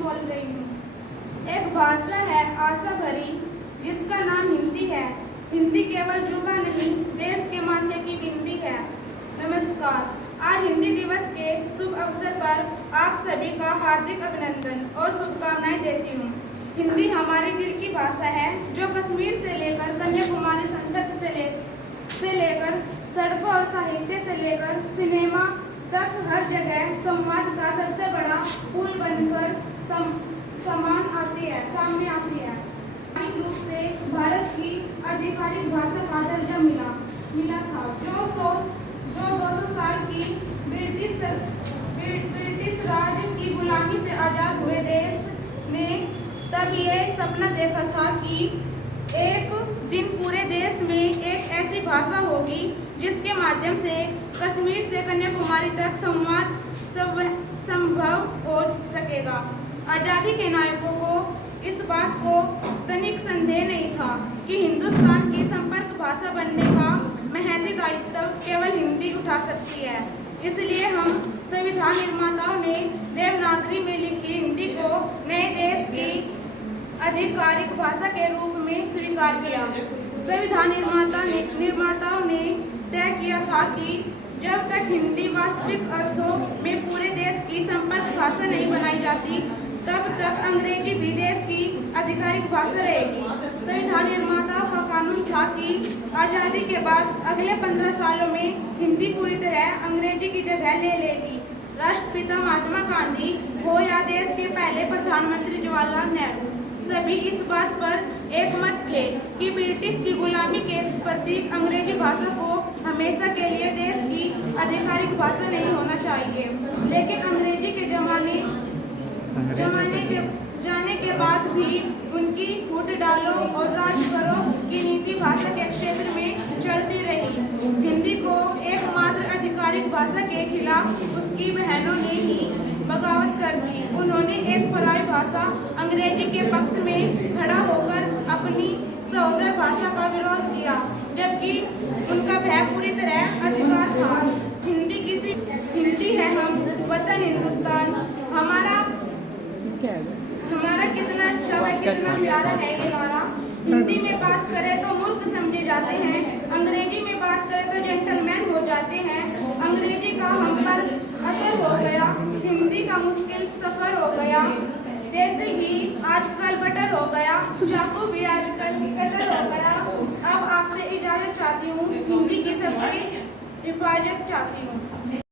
बोल रही हूँ। एक भाषा है आशा भरी, जिसका नाम हिंदी है। हिंदी केवल जुबान नहीं, देश के माथे की बिंदी है। नमस्कार। आज हिंदी दिवस के शुभ अवसर पर आप सभी का हार्दिक अभिनंदन और शुभकामनाएं देती हूँ। हिंदी हमारे दिल की भाषा है, जो कश्मीर से लेकर कन्याकुमारी, संसद से लेकर सड़कों और साहित्य से लेकर सिनेमा तक हर जगह संवाद का सबसे बड़ा पुल बनकर सामने आती है। आर्थिक रूप से भारत की आधिकारिक भाषा का दर्जा मिला था, जो 200 साल की ब्रिटिश राज की गुलामी से आजाद हुए देश ने तब ये सपना देखा था कि एक दिन पूरे देश में एक ऐसी भाषा होगी जिसके माध्यम से कश्मीर से कन्याकुमारी तक संवाद संभव हो सकेगा। आज़ादी के नायकों को इस बात को तनिक संदेह नहीं था कि हिंदुस्तान की संपर्क भाषा बनने का महती दायित्व केवल हिंदी उठा सकती है। इसलिए हम संविधान निर्माताओं ने देवनागरी में लिखी हिंदी को नए देश की आधिकारिक भाषा के रूप में स्वीकार किया। संविधान निर्माताओं ने तय किया था कि जब तक हिंदी वास्तविक अर्थों में पूरे देश की संपर्क भाषा नहीं बनाई जाती, तब तक अंग्रेजी भी देश की आधिकारिक भाषा रहेगी। संविधान निर्माताओं का कानून था कि आज़ादी के बाद अगले 15 सालों में हिंदी पूरी तरह अंग्रेजी की जगह ले लेगी। राष्ट्रपिता महात्मा गांधी हो या देश के पहले प्रधानमंत्री जवाहरलाल नेहरू, सभी इस बात पर एकमत थे कि ब्रिटिश की गुलामी के प्रतीक अंग्रेजी भाषा को हमेशा के लिए देश की आधिकारिक भाषा नहीं होना चाहिए। लेकिन अंग्रेजी के जाने के बाद भी उनकी फूट डालो और राज करो की नीति भाषा के क्षेत्र में चलती रही। हिंदी को एकमात्र आधिकारिक भाषा के खिलाफ उसकी बहनों ने ही बगावत कर दी। उन्होंने एक पराई भाषा अंग्रेजी के पक्ष में खड़ा होकर अपनी सहोदर भाषा का विरोध किया, जबकि उनका भय पूरी तरह अधिकार था। हिंदी है हम, वतन हिंदुस्तान, हमारा कितना अच्छा है, कितना प्यारा है ये हमारा। हिंदी में बात करें तो मूर्ख समझे जाते हैं, अंग्रेजी में बात करें तो जेंटलमैन हो जाते हैं। अंग्रेजी का हम पर असर हो गया, हिंदी का मुश्किल सफर हो गया। जैसे ही आजकल बटर हो गया, चाकू भी आजकल कटर हो गया। अब आपसे इजाजत चाहती हूँ, हिंदी की सबसे हिफाजत चाहती हूँ।